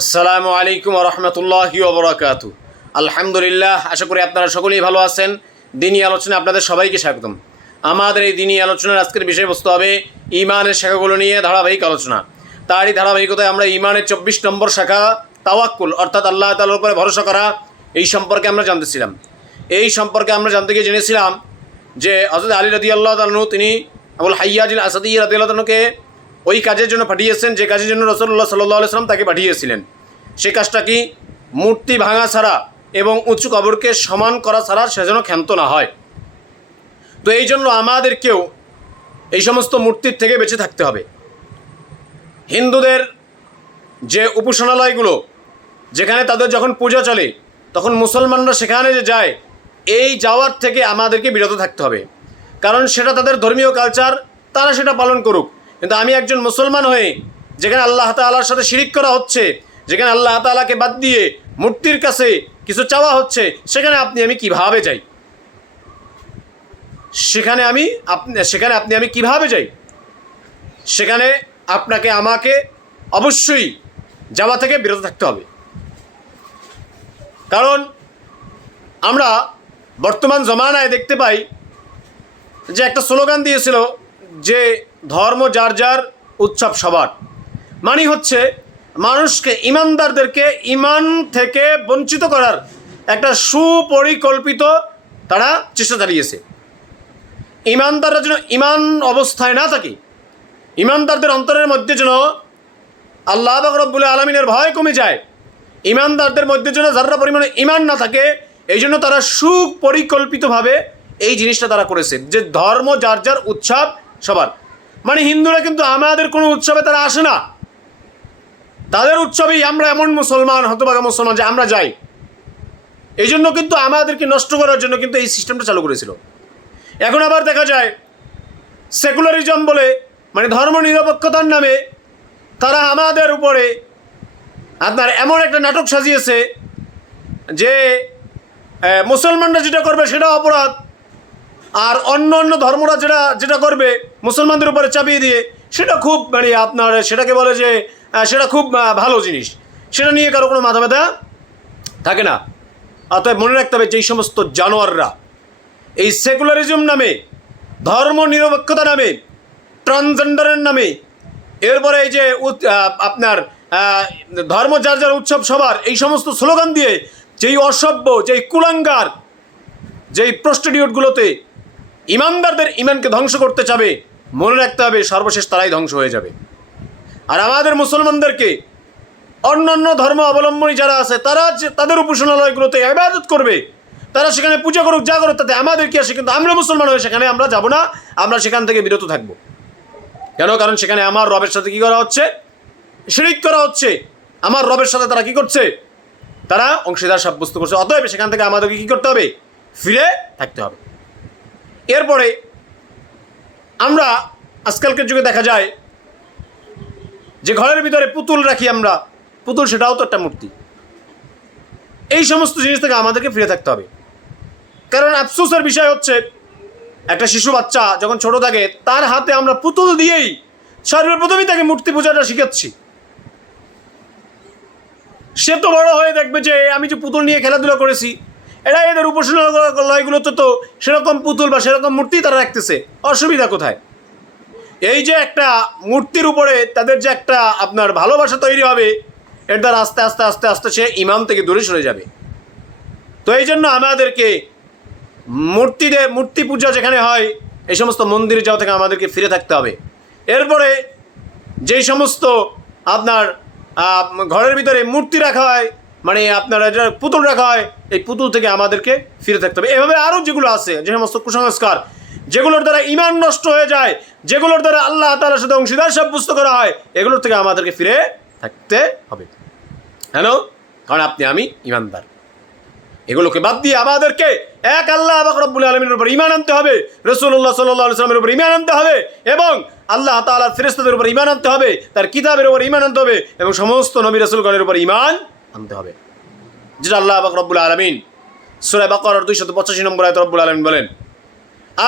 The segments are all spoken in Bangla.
আসসালামু আলাইকুম রহমতুল্লাহি ওবরাকাতু। আলহামদুলিল্লাহ, আশা করি আপনারা সকলেই ভালো আছেন। দিনী আলোচনায় আপনাদের সবাইকে স্বাগতম। আমাদের এই দিনী আলোচনার আজকের বিষয়বস্তু হবে ইমানের শাখাগুলো নিয়ে ধারাবাহিক আলোচনা। তারই ধারাবাহিকতায় আমরা ইমানের 24 নম্বর শাখা তাওয়াক্কুল অর্থাৎ আল্লাহ তাআলার উপরে ভরসা করা, এই সম্পর্কে আমরা জানতেছিলাম। এই সম্পর্কে আমরা জানতে গিয়ে জেনেছিলাম যে হযরত আলী রাদিয়াল্লাহু তাআলা তিনি আবুল হাইয়াজ আল আসাদি রাদিয়াল্লাহু তাআলাকে ওই কাজের জন্য পাঠিয়েছেন যে কাজের জন্য রাসূলুল্লাহ সাল্লাল্লাহু আলাইহি ওয়াসাল্লাম তাকে পাঠিয়েছিলেন। সে কাজটা কি? মূর্তি ভাঙা ছাড়া এবং উঁচু কবরকে সমান করা ছাড়া সে যেন ক্ষান্ত না হয়। তো এই জন্য আমাদেরকেও এই সমস্ত মূর্তির থেকে বেঁচে থাকতে হবে। হিন্দুদের যে উপাসনালয়গুলো, যেখানে তাদের যখন পূজা চলে তখন মুসলমানরা সেখানে যে যায়, এই যাওয়ার থেকে আমাদেরকে বিরত থাকতে হবে। কারণ সেটা তাদের ধর্মীয় কালচার, তারা সেটা পালন করুক। কিন্তু আমি একজন মুসলমান হয়ে যেখানে আল্লাহ তাআলার সাথে শিরিক করা হচ্ছে, যেখানে আল্লাহ তাআলাকে বাদ দিয়ে মূর্তির কাছে কিছু চাওয়া হচ্ছে, সেখানে আমি কিভাবে যাই? সেখানে আমি কিভাবে যাই? সেখানে আমাকে অবশ্যই যাওয়া থেকে বিরত থাকতে হবে। কারণ আমরা বর্তমান জমানায় দেখতে পাই যে একটা স্লোগান দিয়েছিল যে ধর্ম যার যার, উৎসব সবার। মানে হচ্ছে মানুষকে, ইমানদারদেরকে ইমান থেকে বঞ্চিত করার একটা সুপরিকল্পিত তারা চেষ্টা চালিয়েছে। ইমানদাররা যেন ইমান অবস্থায় না থাকে, ইমানদারদের অন্তরের মধ্যে যেন আল্লাহ পাক রব্বুল আলামিনের ভয় কমে যায়, ইমানদারদের মধ্যে যেন যারা পরিমাণে ইমান না থাকে, এই জন্য তারা সুপরিকল্পিতভাবে এই জিনিসটা তারা করেছে যে ধর্ম যার যার, উৎসব সবার। মানে হিন্দুরা কিন্তু আমাদের কোনো উৎসবে তারা আসে না, তাদের উৎসবেই আমরা এমন মুসলমান, হতভাগা মুসলমান যে আমরা যাই। এই জন্য কিন্তু আমাদেরকে নষ্ট করার জন্য কিন্তু এই সিস্টেমটা চালু করেছিল। এখন আবার দেখা যায় সেকুলারিজম বলে, মানে ধর্ম নিরপেক্ষতার নামে তারা আমাদের উপরে এমন একটা নাটক সাজিয়েছে যে মুসলমানরা যেটা করবে সেটা অপরাধ, আর অন্য অন্য ধর্মরা যেটা করবে মুসলমানদের উপরে চাপিয়ে দিয়ে সেটা খুব সেটাকে বলে যে সেটা খুব ভালো জিনিস, সেটা নিয়ে কারো কোনো মাথা ব্যথা থাকে না। অতএব মনে রাখতে হবে যে এই সমস্ত জানোয়াররা এই সেকুলারিজম নামে, ধর্ম নিরপেক্ষতা নামে, ট্রান্সজেন্ডারের নামে, এরপরে এই যে ধর্ম যার যার, উৎসব সবার, এই সমস্ত স্লোগান দিয়ে যেই অসভ্য, যেই কুলাঙ্গার, যেই প্রস্টিটিউটগুলোতে ইমানদারদের ইমানকে ধ্বংস করতে চাবে, মনে রাখতে হবে সর্বশেষ তারাই ধ্বংস হয়ে যাবে। আর আমাদের মুসলমানদেরকে অন্যান্য ধর্ম অবলম্বনী যারা আছে তারা তাদের উপাসনালয়গুলোতে ইবাদত করবে, তারা সেখানে পূজা করুক, যা করুক, তাতে আমাদের কি আসে? কিন্তু আমরা মুসলমান হয়ে সেখানে আমরা যাব না, আমরা সেখান থেকে বিরত থাকবো। কেন? কারণ সেখানে আমার রবের সাথে কি করা হচ্ছে? শিরিক করা হচ্ছে। আমার রবের সাথে তারা কি করছে? তারা অংশীদার সাব্যস্ত করছে। অতএব সেখান থেকে আমাদেরকে কি করতে হবে? ফিরে থাকতে হবে। এরপরে আমরা আজকালকার যুগে দেখা যায় যে ঘরের ভিতরে পুতুল রাখি আমরা, পুতুল সেটাও তো একটা মূর্তি। এই সমস্ত জিনিস থেকে আমাদেরকে ফিরে থাকতে হবে। কারণ আফসোসের বিষয় হচ্ছে একটা শিশু বাচ্চা যখন ছোট থাকে তার হাতে আমরা পুতুল দিয়েই সর্বপ্রথমই তাকে মূর্তি পূজাটা শিখাচ্ছি। সে তো বড় হয়ে দেখবে যে আমি যে পুতুল নিয়ে খেলাধুলা করেছি, এদের উপাসনালয়গুলোতে তো সেরকম পুতুল বা সেরকম মূর্তি তারা রাখতেছে। অসুবিধা কোথায়? এই যে একটা মূর্তির উপরে তাদের যে একটা ভালোবাসা তৈরি হবে, এর দ্বারা আস্তে আস্তে আস্তে আস্তে সে ইমাম থেকে দূরে সরে যাবে। তো এই জন্য আমাদেরকে মূর্তি পূজা যেখানে হয় এই সমস্ত মন্দিরে যাওয়া থেকে আমাদেরকে ফিরে থাকতে হবে। এরপরে যেই সমস্ত ঘরের ভিতরে মূর্তি রাখা হয়, মানে পুতুল রাখা হয়, এই পুতুল থেকে আমাদেরকে ফিরে থাকতে হবে। এভাবে আরও যেগুলো আছে, যে সমস্ত কুসংস্কার, যেগুলোর দ্বারা ঈমান নষ্ট হয়ে যায়, যেগুলোর দ্বারা আল্লাহ তাআলার সাথে অংশীদার সাব্যস্ত করা হয়, এগুলোর থেকে আমাদেরকে ফিরে থাকতে হবে। কেন? কারণ আমি ঈমানদার। এগুলোকে বাদ দিয়ে আমাদেরকে এক আল্লাহ পাক রব্বুল আলামিনের উপর ঈমান আনতে হবে, রাসূলুল্লাহ সাল্লাল্লাহু আলাইহি ওয়াসাল্লামের উপর ঈমান আনতে হবে, এবং আল্লাহ তাআলার ফেরেশতাদের উপর ঈমান আনতে হবে, তার কিতাবের উপর ঈমান আনতে হবে, এবং সমস্ত নবী রাসূলগণের উপর ঈমান আনতে হবে। যেটা আল্লাহ পাক রব্বুল আলামিন সূরা বাকারার 285 নম্বর আয়াতে রব্বুল আলামিন বলেন,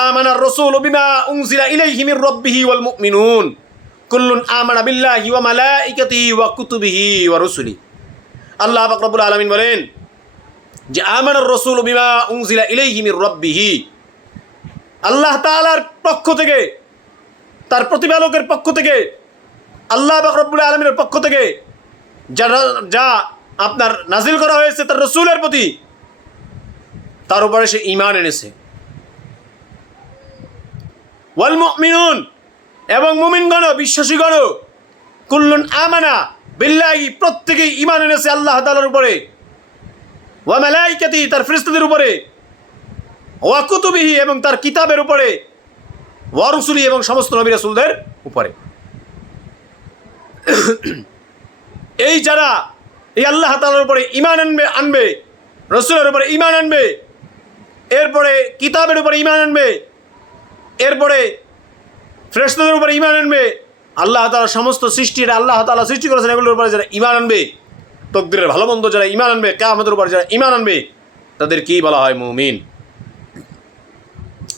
আমানার রাসূলু বিমা উনজিলা ইলাইহি মির রাব্বিহি ওয়াল মুমিনুন কুল্লুন আমানা বিল্লাহি ওয়া মালাইকাতিহি ওয়া কুতুবিহি ওয়া রুসুলিহি আল্লাহ পাক রব্বুল আলামিন বলেন যে আমানার রাসূল বিমা উনজিলা ইলাইহি মির রাব্বিহি, আল্লাহ তাআলার পক্ষ থেকে, তার প্রতিপালকের পক্ষ থেকে, আল্লাহ পাক রব্বুল আলামিনের পক্ষ থেকে যা আপনার নাজিল করা হয়েছে তার রাসূলের প্রতি, তার উপরে সে ঈমান এনেছে। ওয়াল মুমিনুন, এবং মুমিনগণ, বিশ্বাসীগণ, কুল্লুন আমানা বিল্লাহি, প্রত্যেকেই ঈমান এনেছে আল্লাহ তাআলার উপরে, ওয়া মালাইকাতি, তার ফেরেশতাদের উপরে, ওয়া কুতুবিহি, এবং তার কিতাবের উপরে, ওয়া রুসুলি, এবং সমস্ত নবী রাসূলদের উপরে। এই যারা এই আল্লাহ তাআলার উপরে ঈমান আনবে, রাসূলের উপরে ঈমান আনবে, এরপরে কিতাবের উপরে ঈমান আনবে, এরপরে ফেরেশতাদের উপরে ঈমান আনবে, আল্লাহ তাআলা সমস্ত সৃষ্টির আল্লাহ তাআলা সৃষ্টি করেছেন এগুলোর উপরে যারা ঈমান আনবে, তকদিরের ভালো মন্দ যারা ঈমান আনবে, কিয়ামতের উপরে যারা ঈমান আনবে, তাদের কি বলা হয়? মুমিন।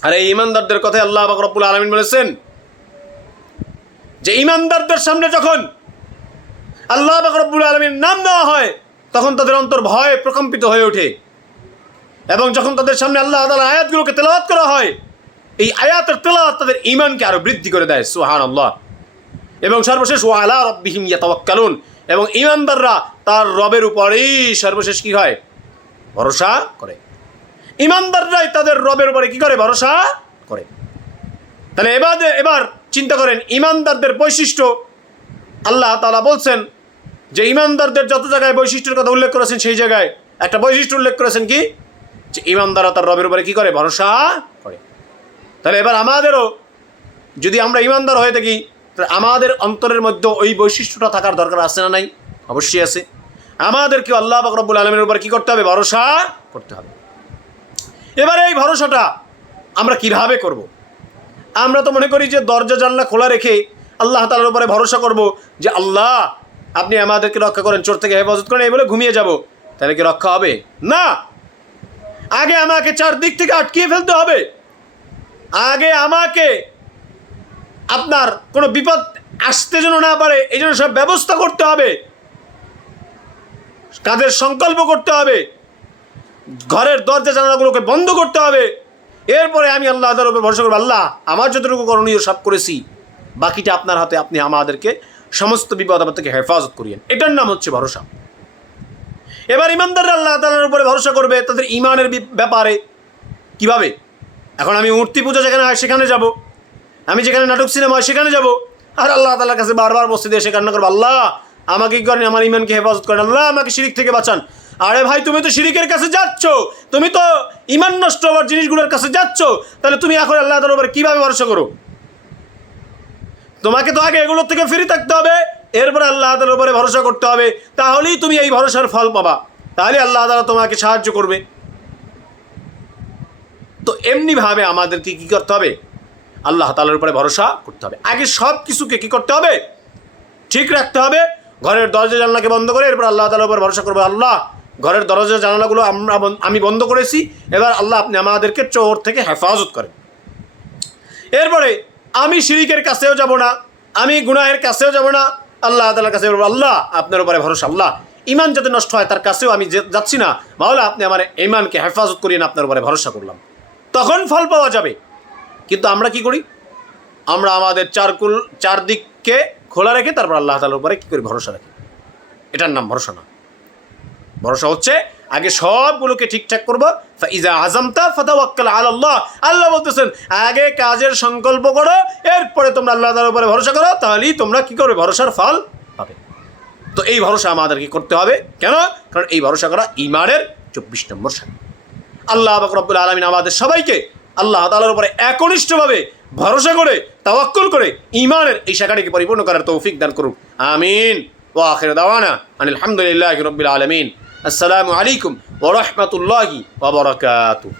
আর এই ঈমানদারদের কথাই আল্লাহ পাক রব্বুল আলামিন বলেছেন যে ঈমানদারদের সামনে যখন আল্লাহ পাক রব্বুল আলামিনের নাম দেওয়া হয় তখন তাদের অন্তর ভয়ে প্রকম্পিত হয়ে ওঠে, এবং যখন তাদের সামনে আল্লাহ তাআলার আয়াতগুলোকে তেলাওয়াত করা হয়, এই আয়াতের তেলাওয়াত তাদের ঈমানকে আরো বৃদ্ধি করে দেয়। সুবহানাল্লাহ। এবং সর্বশেষ ওয়া আলা রাব্বিহিম ইয়াতাওয়াক্কালুন, এবং ঈমানদাররা তার রবের উপরেই সর্বশেষ কি হয়? ভরসা করে। ঈমানদাররাই তাদের রবের উপরে কি করে? ভরসা করে। তাহলে এবার চিন্তা করেন ঈমানদারদের বৈশিষ্ট্য। আল্লাহ তাআলা বলছেন যে ঈমানদারদের যত জায়গায় বৈশিষ্ট্যের কথা উল্লেখ করেছেন সেই জায়গায় একটা বৈশিষ্ট্য উল্লেখ করেছেন কি? যে ঈমানদাররা তার রবের উপরে কি করে? ভরসা করে। তাহলে এবার আমাদেরও যদি আমরা ঈমানদার হয়ে থাকি, আমাদের অন্তরের মধ্যে ওই বৈশিষ্ট্যটা থাকার দরকার আছে না নাই? অবশ্যই আছে। আমাদেরকে আল্লাহ পাক রব্বুল আলামিনের উপর কি করতে হবে? ভরসা করতে হবে। এবারে এই ভরসাটা আমরা কিভাবে করব? আমরা তো মনে করি যে দরজা জানলা খোলা রেখে আল্লাহ তাআলার উপরে ভরসা করব যে আল্লাহ আপনি আমাদেরকে রক্ষা করেন, চোর থেকে হেফাজত করেন, এই বলে ঘুমিয়ে যাব। তাহলে কি রক্ষা হবে? না। আগে আমাকে চারদিক থেকে আটকিয়ে ফেলতে হবে। আগে আমাকে আপনার কোনো বিপদ আসতে যেন না পারে এই জন্য সব ব্যবস্থা করতে হবে, কাজের সংকল্প করতে হবে, ঘরের দরজা জানালাগুলোকে বন্ধ করতে হবে। এরপরে আমি আল্লাহ তাআলার উপর ভরসা করব, আল্লাহ আমার যতটুকু করণীয় সব করেছি, বাকিটা আপনার হাতে, আপনি আমাদেরকে সমস্ত বিপদ আপদ থেকে হেফাজত করিয়েন। এটার নাম হচ্ছে ভরসা। এবার ঈমানদাররা আল্লাহ তাআলার উপরে ভরসা করবে তাদের ঈমানের ব্যাপারে। কিভাবে? এখন আমি মূর্তি পূজা যেখানে হয় সেখানে যাব, আমি যেখানে নাটক সিনেমা হয় সেখানে যাব, আর আল্লাহ তাআলার কাছে বারবার বসে দিয়ে সে কান্না করবো, আল্লাহ আমাকে কি করেন? আমার ঈমানকে হেফাজত করেন, আল্লাহ আমাকে শিরিক থেকে বাঁচান। আরে ভাই, তুমি তো শিরিকের কাছে যাচ্ছ, তুমি তো ঈমান নষ্ট হওয়ার জিনিসগুলোর কাছে যাচ্ছ, তাহলে তুমি এখন আল্লাহ তাআলার উপরে কিভাবে ভরসা করো? তোমাকে তো আগে এগুলোর থেকে ফিরে থাকতে হবে, এরপরে আল্লাহ তাআলার উপরে ভরসা করতে হবে। তাহলেই তুমি এই ভরসার ফল পাবা, তাহলে আল্লাহ তাআলা তোমাকে সাহায্য করবে। তো এমনিভাবে আমাদেরকে কি করতে হবে? আল্লাহ তাআলার উপরে ভরসা করতে হবে। আগে সব কিছুকে কি করতে হবে? ঠিক রাখতে হবে। ঘরের দরজা জানালাকে বন্ধ করে এরপর আল্লাহ তাআলার উপর ভরসা করবে, আল্লাহ ঘরের দরজা জানালাগুলো আমি বন্ধ করেছি, এবার আল্লাহ আপনি আমাদেরকে চোর থেকে হেফাজত করেন। এরপরে আমি শিরিকের কাছেও যাব না, আমি গুনাহের কাছেও যাব না, আল্লাহ তাআলার কাছে বলবো, আল্লাহ আপনার উপরে ভরসা, আল্লাহ ঈমান যাতে নষ্ট হয় তার কাছেও আমি যাচ্ছি না, মাওলা আপনি আমার ঈমানকে হেফাজত করিয়েন, আপনার উপরে ভরসা করলাম। তখন ফল পাওয়া যাবে। কিন্তু আমরা কি করি? আমরা আমাদের চারদিককে খোলা রেখে তারপর আল্লাহ তাআলার উপরে কি করি? ভরসা রাখি। এটার নাম ভরসা না। ভরসা হচ্ছে আগে সবগুলোকে ঠিকঠাক করবো। ফাইজা আযামতা ফাতাওয়াক্কাল আলাল্লাহ, আল্লাহ বলতেছেন আগে কাজের সংকল্প করো, এরপরে তোমরা আল্লাহ তাআলার উপরে ভরসা করো, তাহলেই তোমরা কি করবে? ভরসার ফল পাবে। তো এই ভরসা আমাদেরকে করতে হবে। কেন? কারণ এই ভরসা করা ঈমানের 24 নম্বর শাখা। আল্লাহ পাক রব্বুল আলামিন আমাদের সবাইকে আল্লাহ তাআলার উপরে একনিষ্ঠভাবে ভরসা করে তাওয়াক্কুল করে ঈমানের এই শাখাটিকে পরিপূর্ণ করার তৌফিক দান করুন। আমিন। ওয়া আখিরু দাওয়ানা আনিল হামদুলিল্লাহি রাব্বিল আলামিন। আসসালামু আলাইকুম ওয়া রাহমাতুল্লাহি ওয়া বারাকাতুহু।